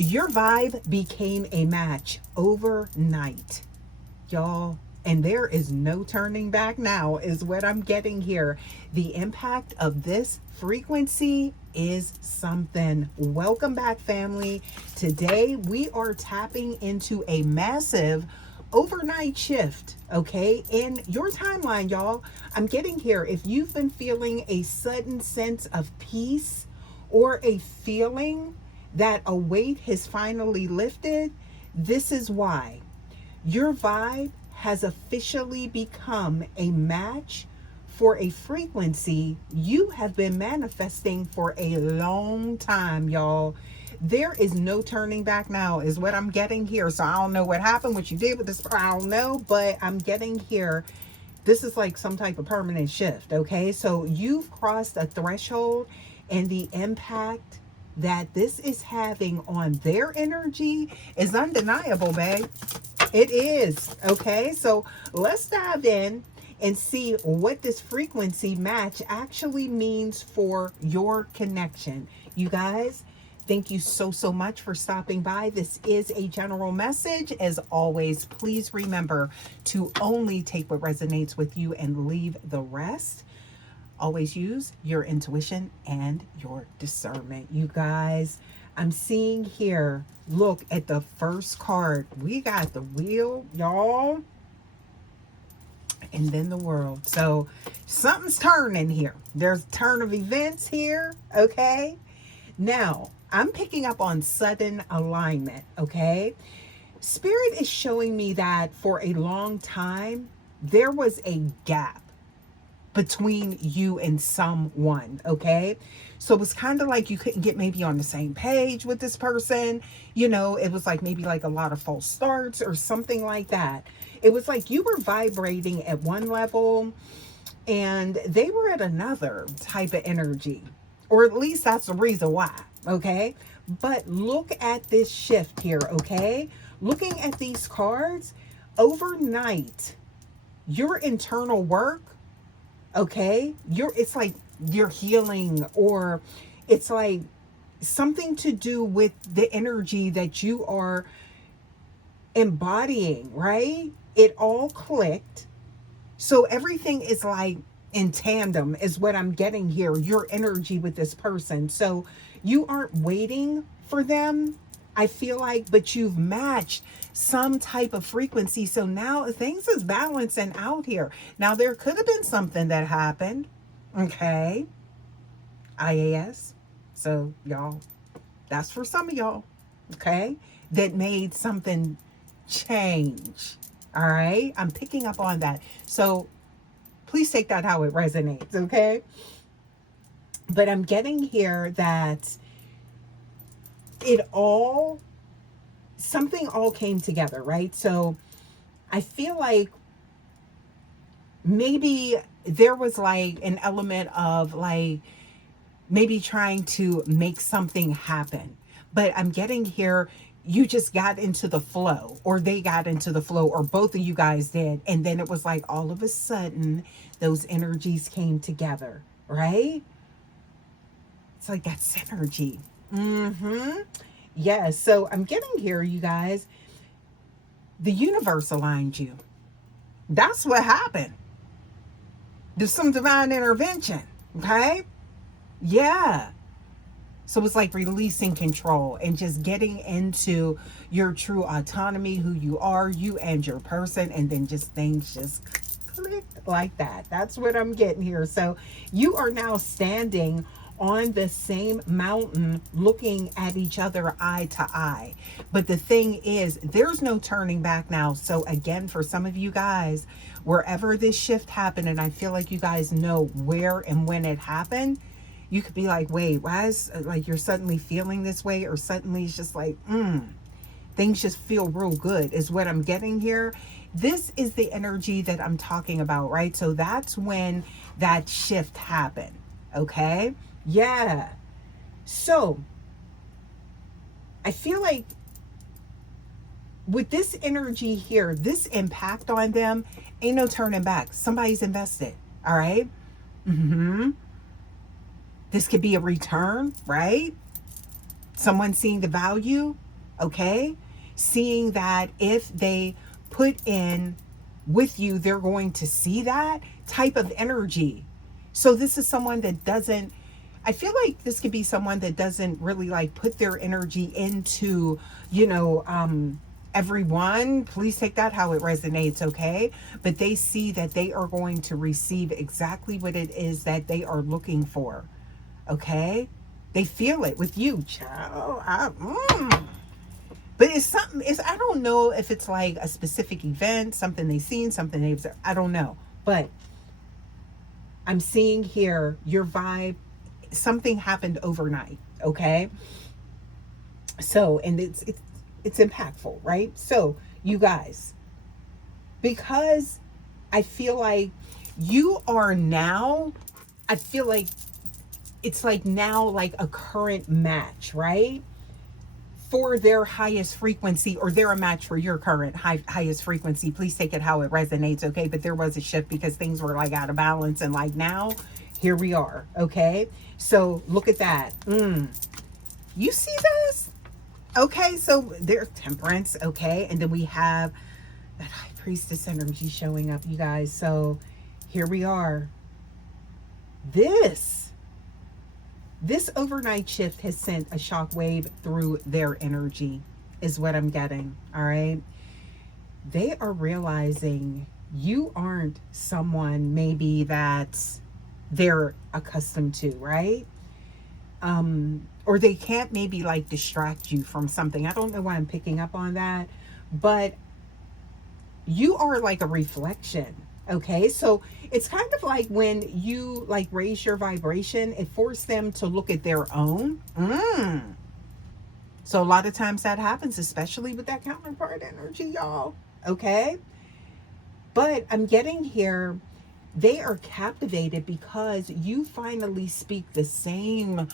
Your vibe became a match overnight, y'all. And there is no turning back now, is what I'm getting here. The impact of this frequency is something. Welcome back, family. Today, we are tapping into a massive overnight shift, okay, in your timeline, y'all. I'm getting here. If you've been feeling a sudden sense of peace or a feeling that a weight has finally lifted, this is why. Your vibe has officially become a match for a frequency you have been manifesting for a long time, y'all. There is no turning back now, is what I'm getting here. So I don't know what happened, what you did with this, I don't know, but I'm getting here. This is like some type of permanent shift, okay? So you've crossed a threshold, and the impact that this is having on their energy is undeniable, babe. It is. Okay, so let's dive in and see what this frequency match actually means for your connection. You guys, thank you so much for stopping by. This is a general message. As always, please remember to only take what resonates with you and leave the rest. Always use your intuition and your discernment. You guys, I'm seeing here, look at the first card. We got the wheel, y'all, and then the world. So something's turning here. There's a turn of events here, okay? Now, I'm picking up on sudden alignment, okay? Spirit is showing me that for a long time, there was a gap between you and someone, okay? So it was kind of like you couldn't get maybe on the same page with this person. You know, it was like maybe like a lot of false starts or something like that. It was like you were vibrating at one level and they were at another type of energy, or at least that's the reason why, okay? But look at this shift here, okay? Looking at these cards, overnight, your internal work, okay, it's like you're healing, or it's like something to do with the energy that you are embodying, right? It all clicked. So everything is like in tandem is what I'm getting here, your energy with this person. So you aren't waiting for them, I feel like, but you've matched some type of frequency. So now things is balancing out here. Now there could have been something that happened, okay? IAS. So y'all, that's for some of y'all, okay? That made something change. All right? I'm picking up on that. So please take that how it resonates, okay? But I'm getting here that something all came together, right? So I feel like maybe there was like an element of like maybe trying to make something happen. But I'm getting here, you just got into the flow, or they got into the flow, or both of you guys did. And then it was like all of a sudden, those energies came together, right? It's like that synergy. Yes. So I'm getting here, you guys. The universe aligned you. That's what happened. There's some divine intervention. Okay. Yeah. So it's like releasing control and just getting into your true autonomy, who you are, you and your person, and then just things just click like that. That's what I'm getting here. So you are now standing on the same mountain looking at each other eye to eye. But the thing is, there's no turning back now. So again, for some of you guys, wherever this shift happened, and I feel like you guys know where and when it happened, you could be like, wait, why is like you're suddenly feeling this way? Or suddenly it's just like, things just feel real good is what I'm getting here. This is the energy that I'm talking about, right? So that's when that shift happened. Okay. Yeah. So I feel like with this energy here, this impact on them, ain't no turning back. Somebody's invested. All right. This could be a return, right? Someone seeing the value. Okay? Seeing that if they put in with you, they're going to see that type of energy. So this is someone that doesn't, I feel like this could be someone that doesn't really like put their energy into, you know, everyone. Please take that how it resonates, okay? But they see that they are going to receive exactly what it is that they are looking for, okay? They feel it with you, child. But it's something, it's, I don't know if it's like a specific event, something they've seen, something they've, I don't know. But I'm seeing here your vibe, something happened overnight, okay? So, and it's impactful, right? So, you guys, because I feel like you are now, I feel like it's like now like a current match, right? For their highest frequency, or they're a match for your current highest frequency. Please take it how it resonates, okay? But there was a shift because things were like out of balance, and like now here we are, okay? So look at that. You see this? Okay, so there's temperance, okay? And then we have that high priestess energy showing up, you guys. So here we are. This overnight shift has sent a shock wave through their energy, is what I'm getting, all right? They are realizing you aren't someone maybe that they're accustomed to, right? Or they can't maybe like distract you from something. I don't know why I'm picking up on that, but you are like a reflection. Okay, so it's kind of like when you like raise your vibration, it forced them to look at their own. So a lot of times that happens, especially with that counterpart energy, y'all. Okay, but I'm getting here, they are captivated because you finally speak the same,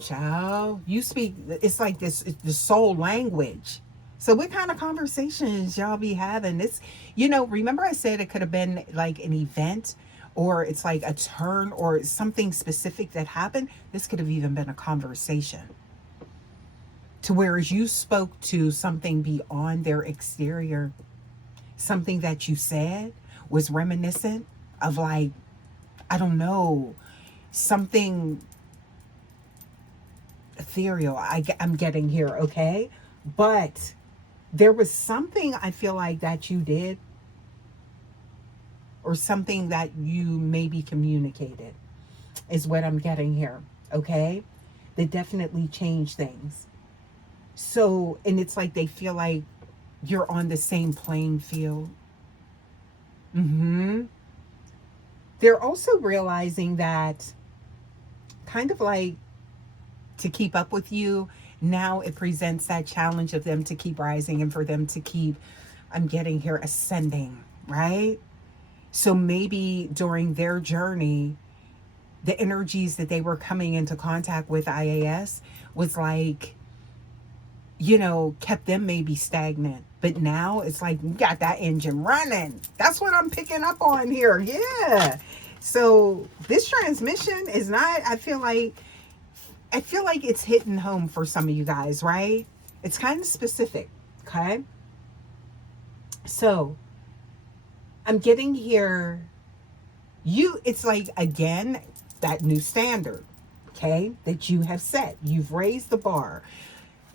child. You speak, it's like this, it's the soul language. So what kind of conversations y'all be having? This, you know, remember I said it could have been like an event, or it's like a turn or something specific that happened. This could have even been a conversation. To whereas you spoke to something beyond their exterior, something that you said was reminiscent of like, I don't know, something ethereal I'm getting here, okay? But there was something I feel like that you did, or something that you maybe communicated, is what I'm getting here, okay? They definitely change things. So, and it's like they feel like you're on the same playing field. They're also realizing that kind of like to keep up with you, now it presents that challenge of them to keep rising and for them to keep, I'm getting here, ascending, right? So maybe during their journey, the energies that they were coming into contact with IAS was like, you know, kept them maybe stagnant. But now it's like, you got that engine running. That's what I'm picking up on here. Yeah. So this transmission is not, I feel like it's hitting home for some of you guys, right? It's kind of specific, okay? So I'm getting here, it's like, again, that new standard, okay, that you have set. You've raised the bar,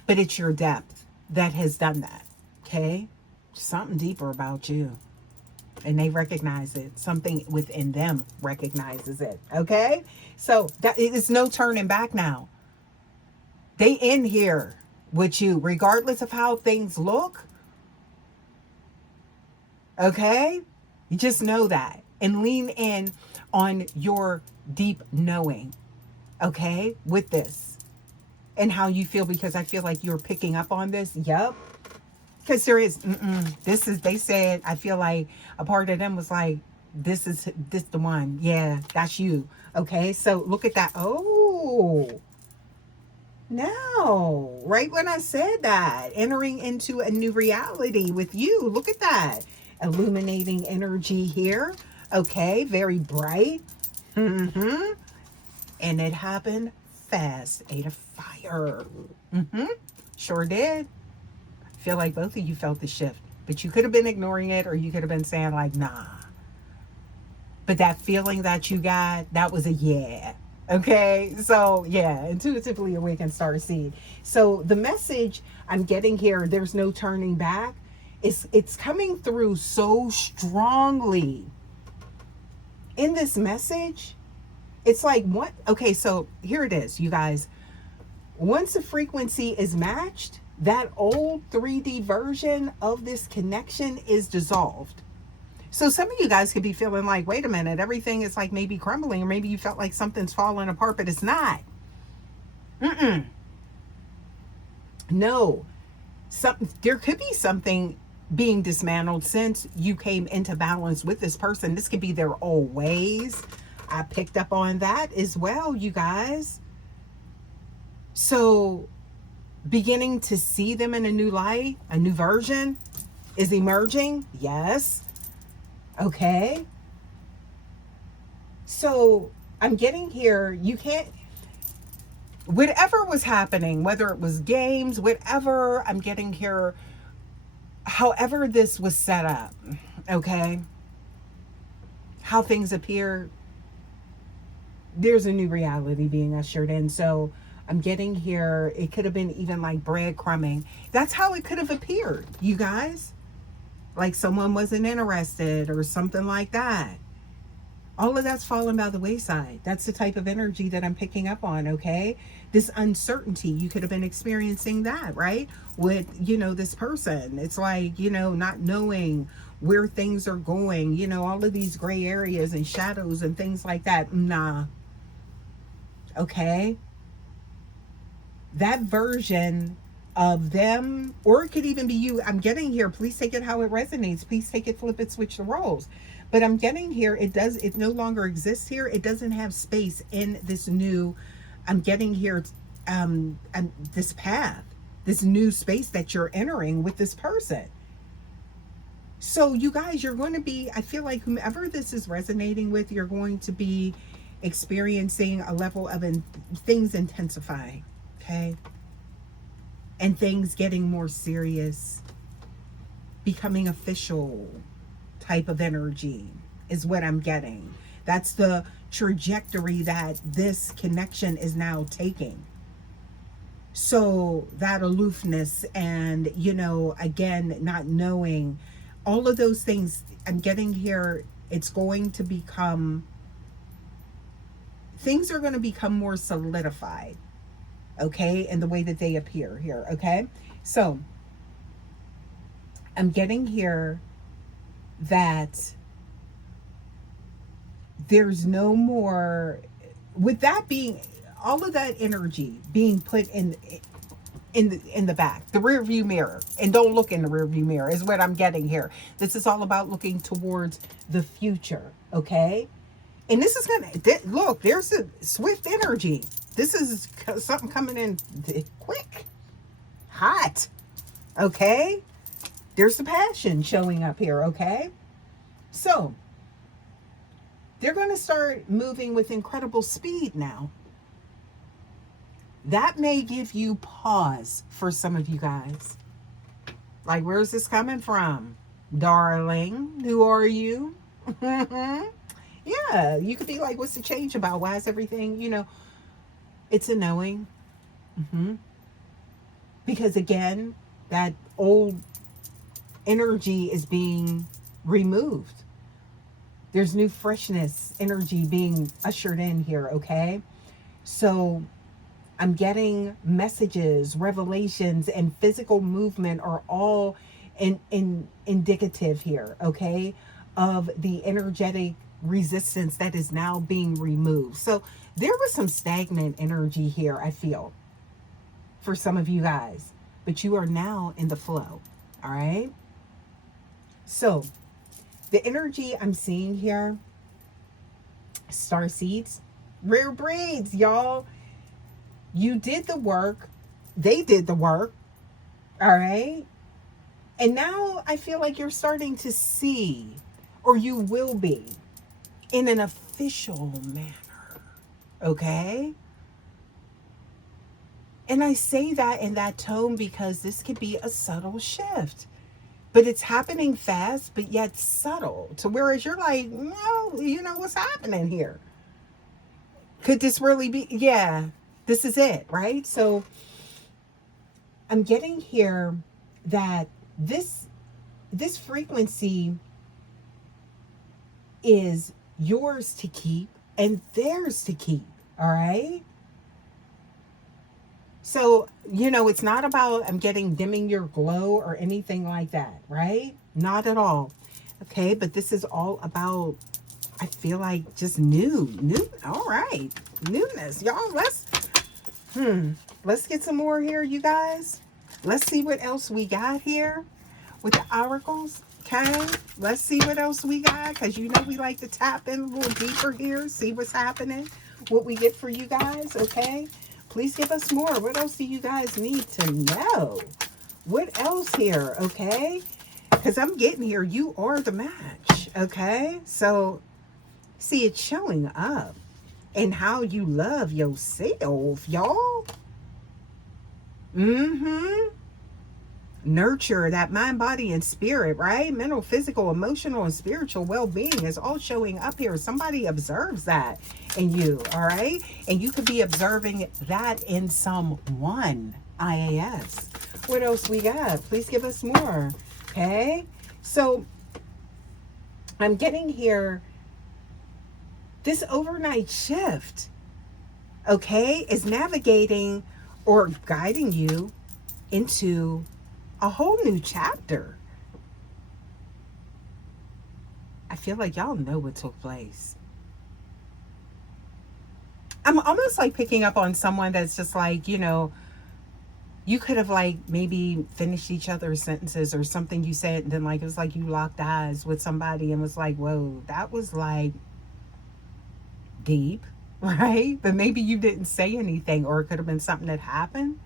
but it's your depth that has done that, okay? Something deeper about you. And they recognize it. Something within them recognizes it, okay? So that it's no turning back now. They in here with you, regardless of how things look. Okay? You just know that. And lean in on your deep knowing, okay, with this. And how you feel, because I feel like you're picking up on this. Yep. Because there is, this is, they said, I feel like a part of them was like, this the one. Yeah, that's you. Okay, so look at that. Oh, no. Right when I said that, entering into a new reality with you. Look at that. Illuminating energy here. Okay, very bright. And it happened fast. Eight of fire. Sure did. Feel like both of you felt the shift, but you could have been ignoring it, or you could have been saying like, nah. But that feeling that you got, that was a yeah. Okay, so yeah, intuitively awakened star seed. So the message I'm getting here, there's no turning back. It's coming through so strongly in this message. It's like what? Okay, so here it is, you guys. Once a frequency is matched, that old 3D version of this connection is dissolved. So some of you guys could be feeling like, wait a minute, everything is like maybe crumbling, or maybe you felt like something's falling apart, but it's not. No. There could be something being dismantled since you came into balance with this person. This could be their old ways. I picked up on that as well, you guys. So beginning to see them in a new light, a new version is emerging. Yes. Okay. So I'm getting here, you can't, whatever was happening, whether it was games, whatever, I'm getting here, however this was set up, okay, how things appear, there's a new reality being ushered in. So I'm getting here, it could have been even like breadcrumbing. That's how it could have appeared, you guys. Like someone wasn't interested or something like that. All of that's fallen by the wayside. That's the type of energy that I'm picking up on, okay? This uncertainty, you could have been experiencing that, right? With, this person. It's like, not knowing where things are going, all of these gray areas and shadows and things like that. Nah. Okay? That version of them, or it could even be you. I'm getting here, please take it how it resonates. Please take it, flip it, switch the roles. But I'm getting here, it no longer exists here. It doesn't have space in this new, I'm getting here, this path, this new space that you're entering with this person. So you guys, you're going to be, I feel like whomever this is resonating with, you're going to be experiencing a level of things intensifying, okay? And things getting more serious, becoming official type of energy is what I'm getting. That's the trajectory that this connection is now taking. So that aloofness and, again, not knowing, all of those things I'm getting here, it's going to become, things are going to become more solidified. Okay, and the way that they appear here, okay? So I'm getting here that there's no more, with that being, all of that energy being put in the back, the rear view mirror, and don't look in the rear view mirror is what I'm getting here. This is all about looking towards the future, okay? And this is gonna, look, there's a swift energy. This is something coming in quick, hot, okay? There's the passion showing up here, okay? So, they're going to start moving with incredible speed now. That may give you pause for some of you guys. Like, where's this coming from? Darling, who are you? Yeah, you could be like, what's the change about? Why is everything, it's a knowing. Because again, that old energy is being removed. There's new freshness, energy being ushered in here, okay? So I'm getting messages, revelations, and physical movement are all indicative here, okay, of the energetic resistance that is now being removed. So there was some stagnant energy here, I feel, for some of you guys, but you are now in the flow. All right. So the energy I'm seeing here, star seeds, rare breeds, y'all. You did the work. They did the work. All right. And now I feel like you're starting to see, or you will be, in an official manner. Okay? And I say that in that tone because this could be a subtle shift. But it's happening fast, but yet subtle. To whereas you're like, no, you know what's happening here. Could this really be? Yeah, this is it, right? So I'm getting here that this frequency is yours to keep and theirs to keep. All right. So, it's not about I'm getting dimming your glow or anything like that, right? Not at all. Okay, but this is all about, I feel like, just new. All right, newness, y'all. Let's get some more here, you guys. Let's see what else we got here with the oracles. Okay, let's see what else we got, because we like to tap in a little deeper here, see what's happening, what we get for you guys. Okay, please give us more. What else do you guys need to know? What else here? Okay, because I'm getting here, you are the match. Okay, so see, it's showing up and how you love yourself, y'all. Nurture that mind, body, and spirit, right? Mental, physical, emotional, and spiritual well-being is all showing up here. Somebody observes that in you, all right? And you could be observing that in someone. IAS. What else we got? Please give us more. Okay, so I'm getting here this overnight shift, okay, is navigating or guiding you into a whole new chapter. I feel like y'all know what took place. I'm almost like picking up on someone that's just like, you could have like maybe finished each other's sentences or something you said, and then like it was like you locked eyes with somebody and was like, whoa, that was like deep, right? But maybe you didn't say anything, or it could have been something that happened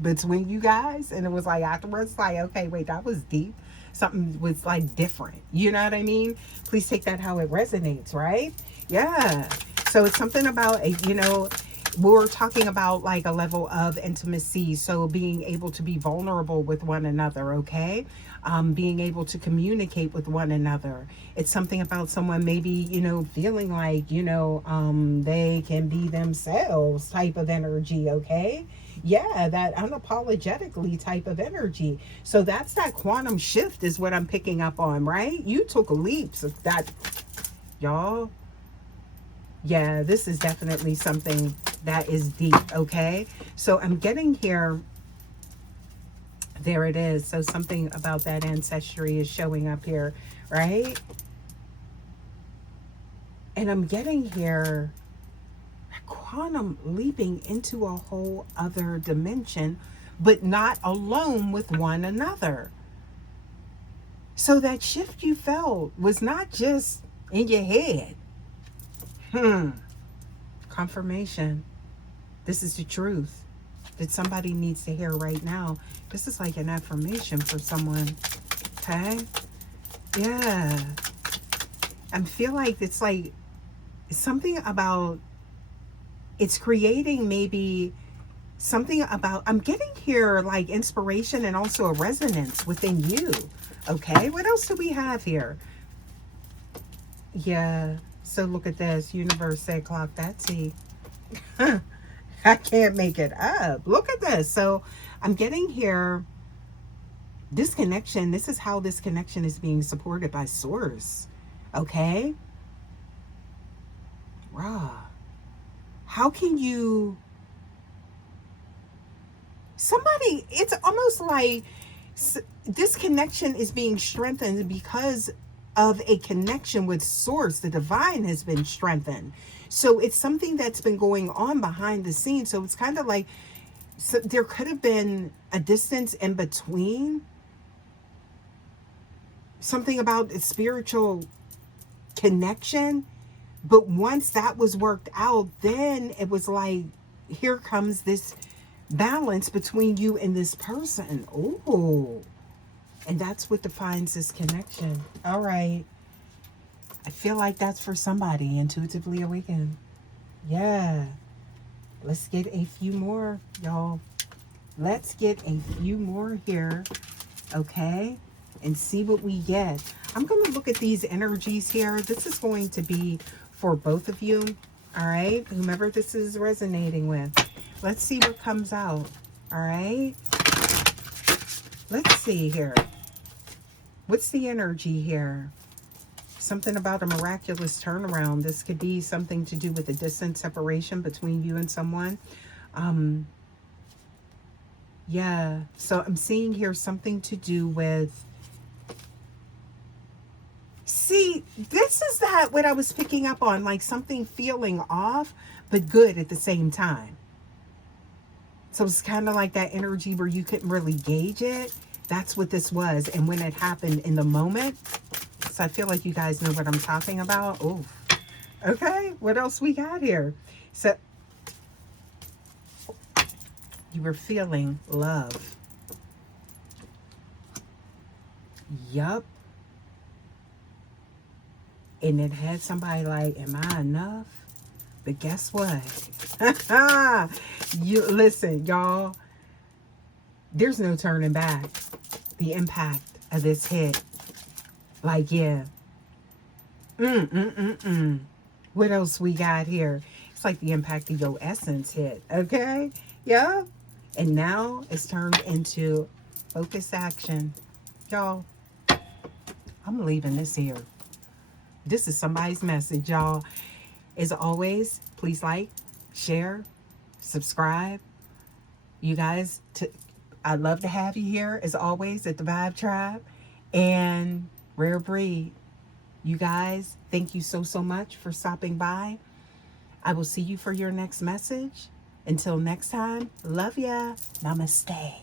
between you guys, and it was like afterwards, like, okay, wait, that was deep. Something was like different. You know what I mean? Please take that how it resonates, right? Yeah. So it's something about we're talking about like a level of intimacy. So being able to be vulnerable with one another, okay? Being able to communicate with one another. It's something about someone maybe, feeling like, they can be themselves type of energy, okay? Yeah, that unapologetically type of energy. So that's that quantum shift is what I'm picking up on, right? You took leaps of that, y'all. Yeah, this is definitely something that is deep, okay? So I'm getting here, there it is. So something about that ancestry is showing up here, right? And I'm getting here, quantum leaping into a whole other dimension, but not alone with one another. So that shift you felt was not just in your head. Confirmation. This is the truth that somebody needs to hear right now. This is like an affirmation for someone. Okay? Yeah. I feel like it's like something about, it's creating maybe something about, I'm getting here like inspiration and also a resonance within you. Okay, what else do we have here? Yeah, so look at this. Universe said clock that T. I can't make it up. Look at this. So I'm getting here this connection. This is how this connection is being supported by source. Okay? Raw. How can you... Somebody, it's almost like this connection is being strengthened because of a connection with source. The divine has been strengthened. So it's something that's been going on behind the scenes. So it's kind of like, so there could have been a distance in between. Something about a spiritual connection. But once that was worked out, then it was like, here comes this balance between you and this person. Ooh. And that's what defines this connection. All right. I feel like that's for somebody intuitively awakened. Yeah. Let's get a few more, y'all. Let's get a few more here, okay? And see what we get. I'm going to look at these energies here. This is going to be for both of you, all right? Whomever this is resonating with. Let's see what comes out, all right? Let's see here. What's the energy here? Something about a miraculous turnaround. This could be something to do with a distant separation between you and someone. Yeah, so I'm seeing here something to do with... See, this is that what I was picking up on, like something feeling off, but good at the same time. So it's kind of like that energy where you couldn't really gauge it. That's what this was. And when it happened in the moment, so I feel like you guys know what I'm talking about. Oh, okay. What else we got here? So you were feeling love. Yup. And it had somebody like, am I enough? But guess what? You listen, y'all. There's no turning back. The impact of this hit. Like, yeah. What else we got here? It's like the impact of your essence hit. Okay? Yeah? And now it's turned into focused action. Y'all, I'm leaving this here. This is somebody's message, y'all. As always, please like, share, subscribe. You guys, I'd love to have you here, as always, at the Vibe Tribe and Rare Breed. You guys, thank you so, so much for stopping by. I will see you for your next message. Until next time, love ya. Namaste.